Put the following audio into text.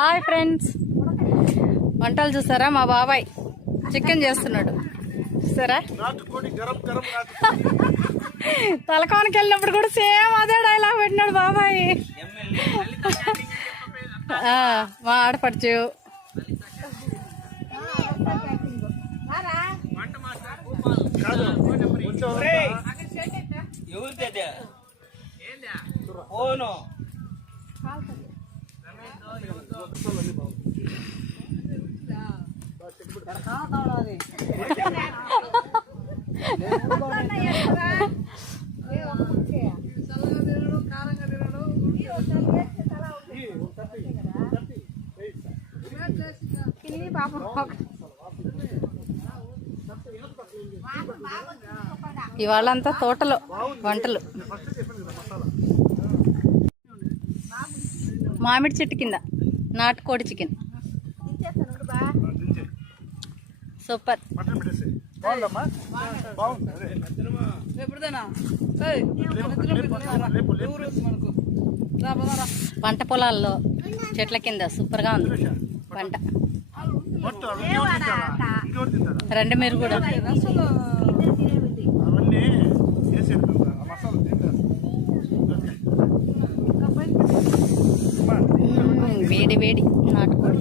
Hi friends. వంటలు చూసారా? మా బాబాయ్ చికెన్ చేస్తున్నాడు. చూసారా? తలకోనకి వెళ్ళినప్పుడు కూడా సేమ్ అదే డైలాగ్ పెట్టినాడు బాబాయ్. ఆ, మా ఆడపడుచు. ఎవరిది ఫోను. ఇవాళంతా తోటలో వంటలు. మామిడి చెట్టు కింద. నాటుకోడి చికెన్. సూపర్. పంట పొలాల్లో చెట్ల కింద సూపర్గా ఉంది. పంట. రండి మీరు కూడా. వేడి వేడి నాటుకోడి